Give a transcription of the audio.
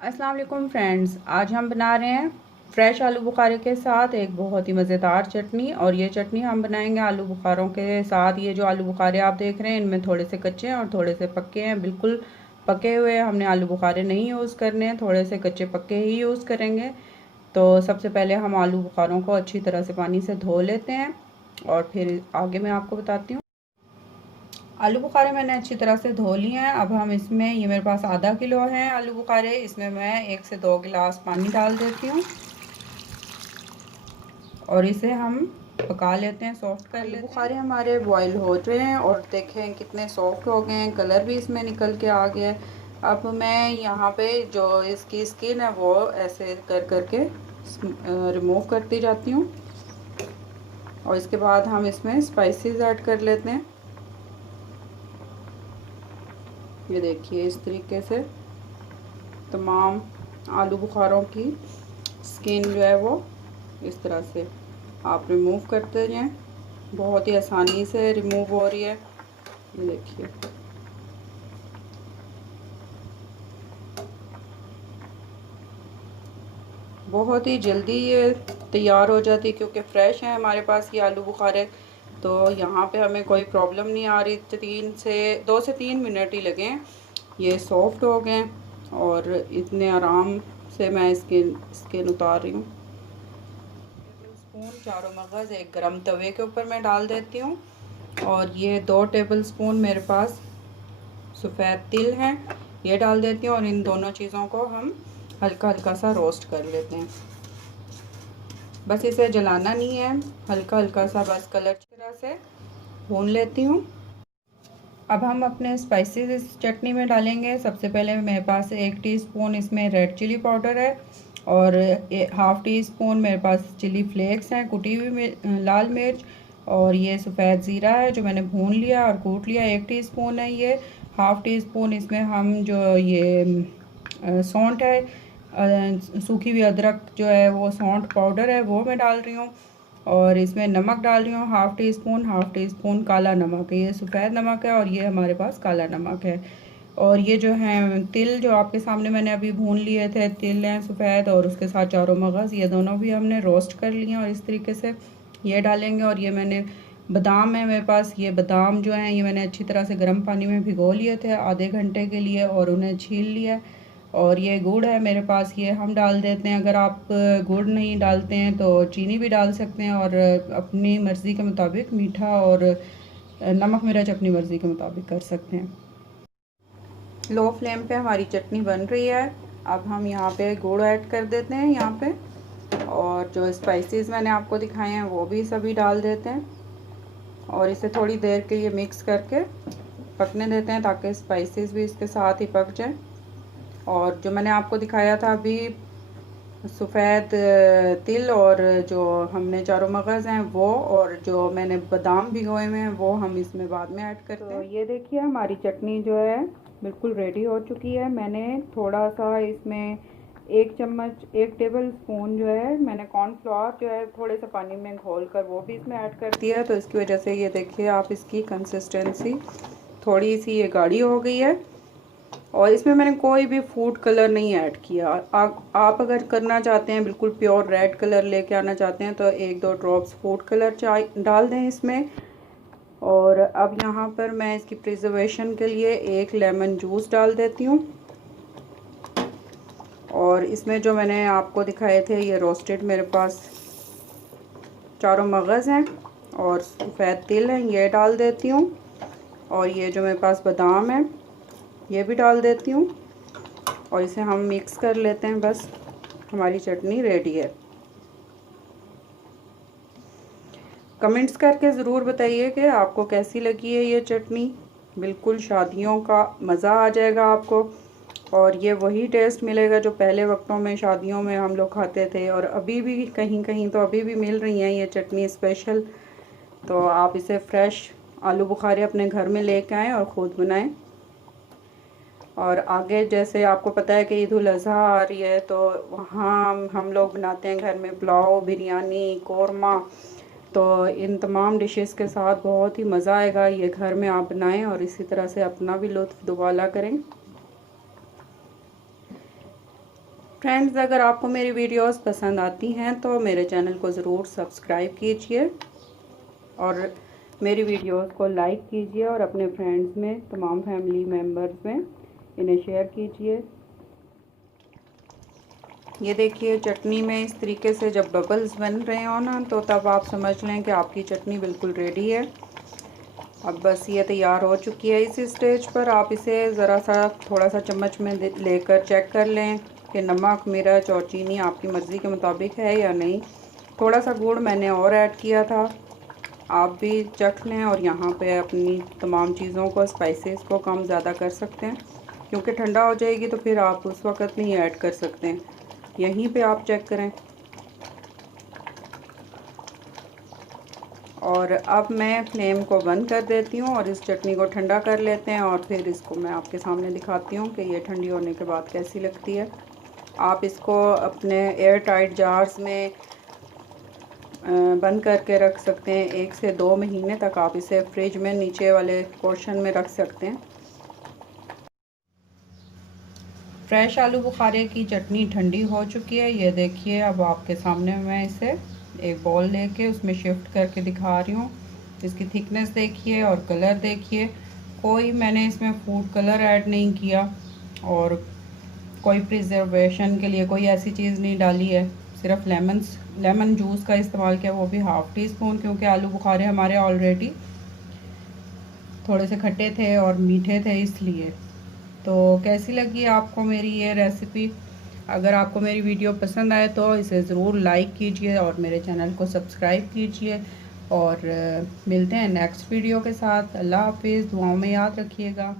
अस्सलाम वालेकुम फ्रेंड्स, आज हम बना रहे हैं फ्रेश आलू बुखारे के साथ एक बहुत ही मज़ेदार चटनी। और ये चटनी हम बनाएंगे आलू बुखारों के साथ। ये जो आलू बुखारे आप देख रहे हैं इनमें थोड़े से कच्चे हैं और थोड़े से पक्के हैं। बिल्कुल पके हुए हमने आलू बुखारे नहीं यूज़ करने हैं, थोड़े से कच्चे पक्के ही यूज़ करेंगे। तो सबसे पहले हम आलू बुखारों को अच्छी तरह से पानी से धो लेते हैं और फिर आगे मैं आपको बताती हूँ। आलू बुखारे मैंने अच्छी तरह से धो लिए हैं। अब हम इसमें, ये मेरे पास आधा किलो है आलू बुखारे, इसमें मैं 1 से 2 गिलास पानी डाल देती हूँ और इसे हम पका लेते हैं, सॉफ्ट कर लेते हैं। बुखारे हमारे बॉईल हो रहे हैं और देखें कितने सॉफ्ट हो गए हैं, कलर भी इसमें निकल के आ गया है। अब मैं यहाँ पे जो इसकी स्किन है वो ऐसे कर करके रिमूव करती जाती हूँ और इसके बाद हम इसमें स्पाइसेस ऐड कर लेते हैं। ये देखिए इस तरीके से तमाम आलू बुखारों की स्किन जो है वो इस तरह से आप रिमूव करते जाएं। बहुत ही आसानी से रिमूव हो रही है, ये देखिए। बहुत ही जल्दी ये तैयार हो जाती है क्योंकि फ़्रेश है हमारे पास ये आलू बुखारे। तो यहाँ पे हमें कोई प्रॉब्लम नहीं आ रही। 2 से 3 मिनट ही लगे, ये सॉफ्ट हो गए और इतने आराम से मैं स्किन उतार रही हूँ। स्पून चारों मगज़ एक गरम तवे के ऊपर मैं डाल देती हूँ और ये 2 टेबल स्पून मेरे पास सफ़ेद तिल हैं, ये डाल देती हूँ और इन दोनों चीज़ों को हम हल्का हल्का सा रोस्ट कर लेते हैं। बस इसे जलाना नहीं है, हल्का हल्का सा बस कलर की तरह से भून लेती हूँ। अब हम अपने स्पाइसेस इस चटनी में डालेंगे। सबसे पहले मेरे पास 1 टीस्पून इसमें रेड चिली पाउडर है और हाफ़ टी स्पून मेरे पास चिली फ्लेक्स हैं, कुटी हुई लाल मिर्च, और ये सफ़ेद ज़ीरा है जो मैंने भून लिया और कूट लिया, 1 टीस्पून है ये। हाफ़ टी स्पून इसमें हम जो ये सौंठ है, सूखी हुई अदरक जो है वो सौंठ पाउडर है वो मैं डाल रही हूँ। और इसमें नमक डाल रही हूँ हाफ़ टी स्पून काला नमक है, ये सफ़ेद नमक है और ये हमारे पास काला नमक है। और ये जो है तिल जो आपके सामने मैंने अभी भून लिए थे, तिल हैं सफ़ेद और उसके साथ चारों मगज़, ये दोनों भी हमने रोस्ट कर लिए और इस तरीके से ये डालेंगे। और ये मैंने बादाम है मेरे पास, ये बादाम जो हैं ये मैंने अच्छी तरह से गर्म पानी में भिगो लिए थे आधे घंटे के लिए और उन्हें छील लिया। और ये गुड़ है मेरे पास, ये हम डाल देते हैं। अगर आप गुड़ नहीं डालते हैं तो चीनी भी डाल सकते हैं और अपनी मर्ज़ी के मुताबिक मीठा और नमक मिर्च अपनी मर्ज़ी के मुताबिक कर सकते हैं। लो फ्लेम पे हमारी चटनी बन रही है। अब हम यहाँ पे गुड़ ऐड कर देते हैं यहाँ पे, और जो स्पाइसेस मैंने आपको दिखाए हैं वो भी सभी डाल देते हैं और इसे थोड़ी देर के लिए मिक्स करके पकने देते हैं ताकि स्पाइसेस भी इसके साथ ही पक जाए। और जो मैंने आपको दिखाया था अभी सफ़ेद तिल और जो हमने चारों मगज़ हैं वो, और जो मैंने बादाम भिगोए हुए हैं वो हम इसमें बाद में ऐड करते हैं। तो ये देखिए हमारी चटनी जो है बिल्कुल रेडी हो चुकी है। मैंने थोड़ा सा इसमें 1 टेबल स्पून जो है मैंने कॉर्नफ्लोर जो है थोड़े से पानी में घोल कर वो भी इसमें ऐड कर दिया है। तो इसकी वजह से ये देखिए आप इसकी कंसिस्टेंसी थोड़ी सी ये गाढ़ी हो गई है और इसमें मैंने कोई भी फूड कलर नहीं ऐड किया। आप अगर करना चाहते हैं, बिल्कुल प्योर रेड कलर लेके आना चाहते हैं तो 1-2 ड्रॉप्स फूड कलर डाल दें इसमें। और अब यहाँ पर मैं इसकी प्रिजर्वेशन के लिए 1 लेमन जूस डाल देती हूँ। और इसमें जो मैंने आपको दिखाए थे ये रोस्टेड मेरे पास चारों मगज़ हैं और सफ़ेद तिल हैं, ये डाल देती हूँ। और ये जो मेरे पास बादाम है ये भी डाल देती हूँ और इसे हम मिक्स कर लेते हैं। बस हमारी चटनी रेडी है। कमेंट्स करके ज़रूर बताइए कि आपको कैसी लगी है ये चटनी। बिल्कुल शादियों का मज़ा आ जाएगा आपको और ये वही टेस्ट मिलेगा जो पहले वक्तों में शादियों में हम लोग खाते थे और अभी भी कहीं कहीं तो अभी भी मिल रही हैं ये चटनी स्पेशल। तो आप इसे फ्रेश आलू बुखारे अपने घर में लेके आएँ और ख़ुद बनाएं। और आगे जैसे आपको पता है कि ईद उल अज़हा आ रही है तो वहाँ हम लोग बनाते हैं घर में पुलाव, बिरयानी, कोरमा। तो इन तमाम डिशेस के साथ बहुत ही मज़ा आएगा। ये घर में आप बनाएं और इसी तरह से अपना भी लुत्फ़ दुबाला करें। फ्रेंड्स, अगर आपको मेरी वीडियोस पसंद आती हैं तो मेरे चैनल को ज़रूर सब्सक्राइब कीजिए और मेरी वीडियोस को लाइक कीजिए और अपने फ्रेंड्स में, तमाम फैमिली मेम्बर्स में इन्हें शेयर कीजिए। ये देखिए, चटनी में इस तरीके से जब बबल्स बन रहे हो ना, तो तब आप समझ लें कि आपकी चटनी बिल्कुल रेडी है। अब बस ये तैयार हो चुकी है। इस स्टेज पर आप इसे ज़रा सा थोड़ा सा चम्मच में लेकर चेक कर लें कि नमक, मिर्च और चीनी आपकी मर्ज़ी के मुताबिक है या नहीं। थोड़ा सा गुड़ मैंने और ऐड किया था, आप भी चख लें। और यहाँ पे अपनी तमाम चीज़ों को, स्पाइसेस को कम ज़्यादा कर सकते हैं, क्योंकि ठंडा हो जाएगी तो फिर आप उस वक़्त नहीं ऐड कर सकते हैं। यहीं पे आप चेक करें। और अब मैं फ्लेम को बंद कर देती हूँ और इस चटनी को ठंडा कर लेते हैं और फिर इसको मैं आपके सामने दिखाती हूँ कि ये ठंडी होने के बाद कैसी लगती है। आप इसको अपने एयर टाइट जार्स में बंद करके रख सकते हैं। 1 से 2 महीने तक आप इसे फ्रिज में नीचे वाले पोर्शन में रख सकते हैं। फ्रेश आलू बुखारे की चटनी ठंडी हो चुकी है। ये देखिए, अब आपके सामने मैं इसे एक बॉल लेके उसमें शिफ्ट करके दिखा रही हूँ। इसकी थिकनेस देखिए और कलर देखिए। कोई मैंने इसमें फूड कलर ऐड नहीं किया और कोई प्रिजर्वेशन के लिए कोई ऐसी चीज़ नहीं डाली है। सिर्फ लेमन जूस का इस्तेमाल किया, वो भी हाफ़ टी स्पून, क्योंकि आलू बुखारे हमारे ऑलरेडी थोड़े से खट्टे थे और मीठे थे, इसलिए। तो कैसी लगी आपको मेरी ये रेसिपी? अगर आपको मेरी वीडियो पसंद आए तो इसे ज़रूर लाइक कीजिए और मेरे चैनल को सब्सक्राइब कीजिए। और मिलते हैं नेक्स्ट वीडियो के साथ। अल्लाह हाफिज़। दुआओं में याद रखिएगा।